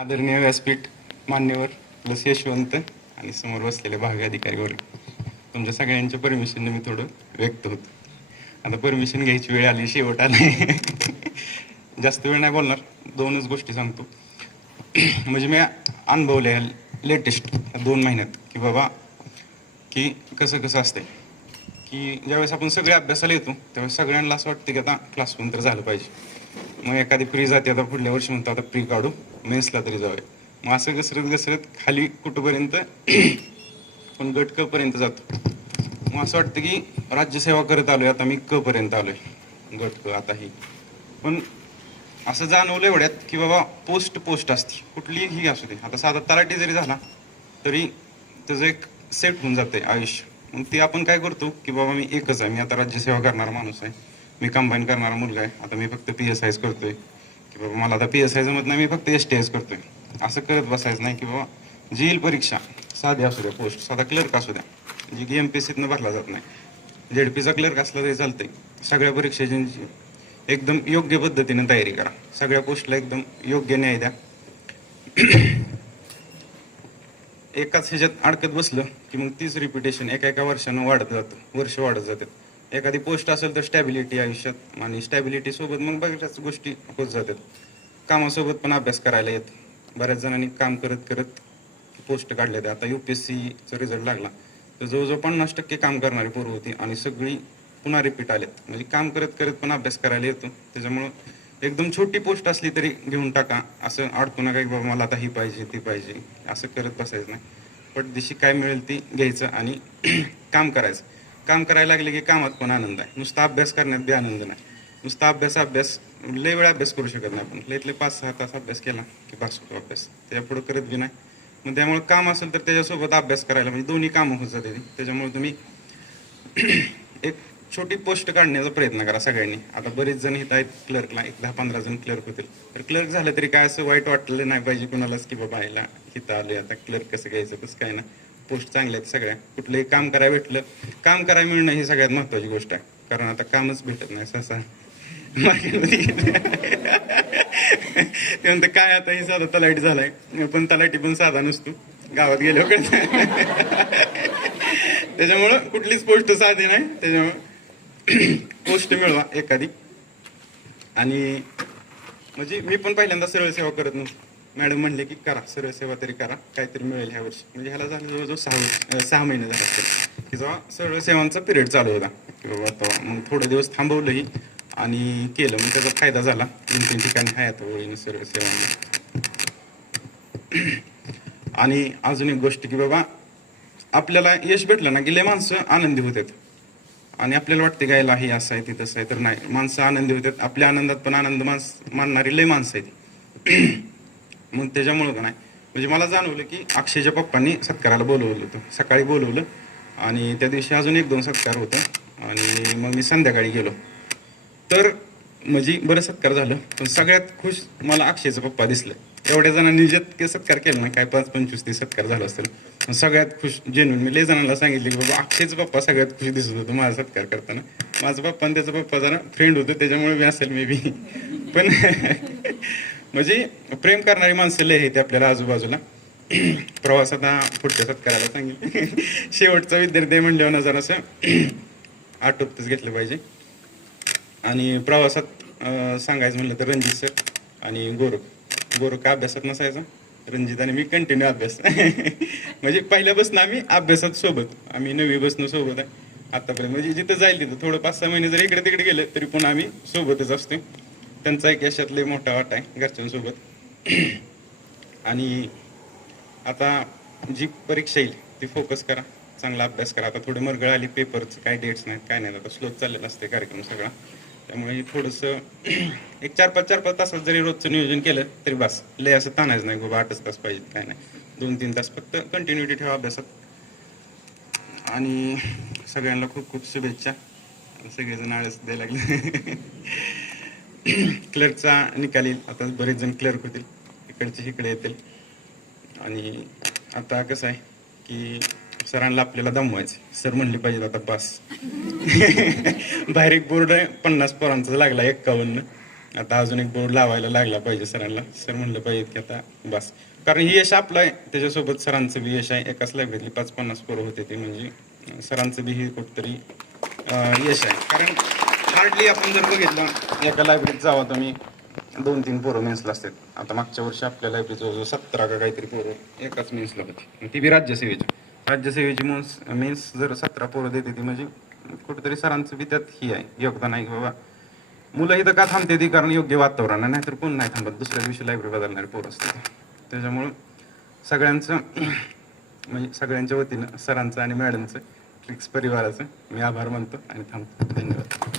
आदरणीय व्यासपीठ मान्यवर प्लस यशवंत आणि समोर बसलेले भावी अधिकारी वर्ग, तुमच्या सगळ्यांच्या परमिशनने मी थोडं व्यक्त होतो. आता परमिशन घ्यायची वेळ आली, शेवट आली. जास्त वेळ नाही बोलणार, दोनच गोष्टी सांगतो. म्हणजे मी अनुभवले लेटेस्ट 2 महिन्यात की बाबा की कसं असते की ज्यावेळेस आपण सगळे अभ्यासाला येतो त्यावेळेस सगळ्यांना असं वाटतं की आता क्लासरूम तर झालं पाहिजे. मग एखादी प्री जाते, आता पुढल्या वर्षी म्हणतो आता प्री काढू, मेन्सला तरी जाऊया. मग असं घसरत खाली कुठंपर्यंत पण गट क पर्यंत जातो. मग असं वाटतं की राज्यसेवा करत आलोय, आता मी क पर्यंत आलोय, गट क आता ही. पण असं जाणवलं एवढ्यात की बाबा पोस्ट असते कुठलीही असू दे. आता साधा तलाठी जरी झाला तरी त्याचं एक सेट होऊन जाते आयुष्य. मग ते आपण काय करतो की बाबा मी एकच आहे, मी आता राज्यसेवा करणारा माणूस आहे, मी कंबाईन करणारा मुलगा आहे, आता मी फक्त PSIच करतोय, की बाबा मला आता PSI जमत नाही, मी फक्त STIच करतोय. असं करत बसायचं नाही की बाबा जी येईल परीक्षा, साधी असू द्या पोस्ट, साधा क्लर्क असू द्या, जी की MPSCतनं भरला जात नाही, ZPचा क्लर्क असला तरी चालतंय. सगळ्या परीक्षेची एकदम योग्य पद्धतीने तयारी करा, सगळ्या पोस्टला एकदम योग्य न्याय द्या. एकाच ह्याच्यात अडकत बसलं की मग तीच रिपिटेशन एका वर्षानं वाढत जातं, वर्ष वाढत जातात. एखादी पोस्ट असेल तर स्टॅबिलिटी आयुष्यात, आणि स्टॅबिलिटी सोबत मग बऱ्याच गोष्टी होत जातात. कामासोबत पण अभ्यास करायला येत. बऱ्याच जणांनी काम करत पोस्ट काढल्या त्या. आता UPSCचा रिझल्ट लागला तर जवळजवळ 50% काम करणारी पोरं होती आणि सगळी पुन्हा रिपीट आलेत. म्हणजे काम करत पण अभ्यास करायला येतो. त्याच्यामुळं एकदम छोटी पोस्ट असली तरी घेऊन टाका, असं अडकू नका की बाबा मला आता ही पाहिजे ती पाहिजे, असं करत बसायचं नाही. पटदिशी काय मिळेल ती घ्यायचं आणि काम करायचं. काम करायला लागले की कामात पण आनंद आहे, नुसता अभ्यास करण्यात बी आनंद नाही. नुसता अभ्यास लय वेळा अभ्यास करू शकत नाही आपण, लयतले 5-6 तास अभ्यास केला की पास होतो अभ्यास, त्याच्या पुढे करत बी नाही. मग त्यामुळे काम असेल तर त्याच्यासोबत अभ्यास करायला, म्हणजे दोन्ही कामं होत जाते. त्याच्यामुळे तुम्ही एक छोटी पोस्ट काढण्याचा प्रयत्न करा सगळ्यांनी. आता बरेच जण इथं आहेत क्लर्कला, 10-15 जण क्लर्क होतील. तर क्लर्क झालं तरी काय असं वाईट वाटलं नाही पाहिजे कुणालाच की बाबा यायला इथं आले आता क्लर्क कसं घ्यायचं, तसं काय ना. पोस्ट चांगल्या आहेत सगळ्या, कुठलंही काम करायला भेटलं, काम करायला मिळणं ही सगळ्यात महत्त्वाची गोष्ट आहे. कारण आता कामच भेटत नाही सहसा मार्केटमध्ये. ते म्हणतं काय आता ही साधा तलाठी झालाय, पण तलाठी पण साधा नसतो, गावात गेलो त्याच्यामुळं कुठलीच पोस्ट साधी नाही. त्याच्यामुळं पोस्ट मिळवा एखादी. आणि म्हणजे मी पण पहिल्यांदा सरळ सेवा करत नव्हतो. मॅडम म्हणले की करा सरळ सेवा तरी करा, काहीतरी मिळेल ह्या वर्षी. म्हणजे ह्याला झालं जवळजवळ 6 महिने झाले असतील की जेव्हा सरळ सेवांचा पिरियड चालू होता की बाबा तेव्हा. मग थोडे दिवस थांबवलंही आणि केलं, मग त्याचा फायदा झाला. 2-3 ठिकाणी आहे आता वळीनं सरळ सेवांना. आणि अजून एक गोष्ट की बाबा आपल्याला यश भेटलं ना की लय माणसं आनंदी होतात, आणि आपल्याला वाटते गायला हे असं आहे ते तसं आहे. तर नाही, माणसं आनंदी होतात. आपल्या आनंदात पण आनंद मानणारी लय माणसं आहेत. मग त्याच्यामुळं का नाही, म्हणजे मला जाणवलं की अक्षयच्या पप्पांनी सत्काराला बोलवलं होतं, सकाळी बोलवलं, आणि त्या दिवशी अजून 1-2 सत्कार होतं. आणि मग मी संध्याकाळी गेलो तर म्हणजे बरं सत्कार झालं, पण सगळ्यात खुश मला अक्षयचं पप्पा दिसलं. एवढ्या जणांनी जितके सत्कार केलं ना, काय 5-25-30 सत्कार झाला असेल, पण सगळ्यात खुश जेन्युइन मी लय जणांना सांगितले की बाबा अक्षयचं पप्पा सगळ्यात खुश दिसत होतं माझा सत्कार करताना. माझा पप्पा आणि त्याचा पप्पा जरा फ्रेंड होतं, त्याच्यामुळे मी असेल मे बी. पण म्हणजे प्रेम करणारी माणसं लय आहेत आपल्याला आजूबाजूला. प्रवास आता पुढच्या सत्काराला सांगितलं. शेवटचा विद्यार्थी म्हणल्यावर ना जरासं आटोपतच घेतलं पाहिजे. आणि प्रवासात सांगायचं म्हणलं तर रणजित सर आणि गोरख का अभ्यासात नसायचा. रणजित आणि मी कंटिन्यू अभ्यास. म्हणजे पहिल्यापासून आम्ही अभ्यासात सोबत, आम्ही 9वी पासून सोबत आहे आतापर्यंत. म्हणजे जिथं जाईल तिथं थोडं 5-6 महिने जर इकडे तिकडे गेलं तरी पण आम्ही सोबतच असतो. त्यांचा एक यशातले मोठा वाटा आहे घरच्यांसोबत. आणि आता जी परीक्षा येईल ती फोकस करा, चांगला अभ्यास करा. आता थोडी मरगळ आली, पेपरचं काय डेट्स नाहीत काय नाही, आता स्लो चाललेला असते कार्यक्रम सगळा. त्यामुळे थोडंसं एक 4-5 तासात जरी रोजचं नियोजन केलं तरी बस. लय असं ताणायचं नाही बाबा 8च तास पाहिजे काय नाही, 2-3 तास फक्त कंटिन्युटी ठेवा अभ्यासात. आणि सगळ्यांना खूप खूप शुभेच्छा. सगळेजण आळस द्यायला लागले. क्लर्कचा निकाल येईल, आता बरेच जण क्लर्क होतील, इकडचे इकडे येतील. आणि आता कसं आहे की सरांना आपल्याला दमवायचं. सर म्हणले पाहिजे आता बस. बाहेर एक बोर्ड आहे 50 पोरांचा लागला 51, आता अजून एक बोर्ड लावायला लागला पाहिजे सरांना. सर म्हणलं पाहिजे की आता बस, कारण ही यश आपलं आहे, त्याच्यासोबत सरांचं बी यश आहे. एकाच लायब्ररीतली 50-50 पोरं होते ते, म्हणजे सरांचं बी हे कुठंतरी यश आहे. कारण हार्डली आपण जर बघितलं, एका लायब्ररीत जावा तुम्ही 2-3 पोरं मेन्सला असतात. आता मागच्या वर्षी आपल्या लायब्ररीत जवळजवळ 17 का काहीतरी पोरं एकाच मेन्सला होती, ती बी राज्यसेवेची मेन्स जर 17 पोरं देते ती, म्हणजे कुठेतरी सरांचं बी त्यात ही आहे, योगदान आहे की बाबा मुलं इथं का थांबते ती, कारण योग्य वातावरण आहे. नाहीतर कोण नाही थांबत, दुसऱ्या दिवशी लायब्ररी बदलणारे पोरं असतात. त्याच्यामुळं सगळ्यांचं म्हणजे सगळ्यांच्या वतीनं सरांचं आणि मॅडमचं, ट्रिक्स परिवाराचं मी आभार मानतो आणि थांबतो. धन्यवाद.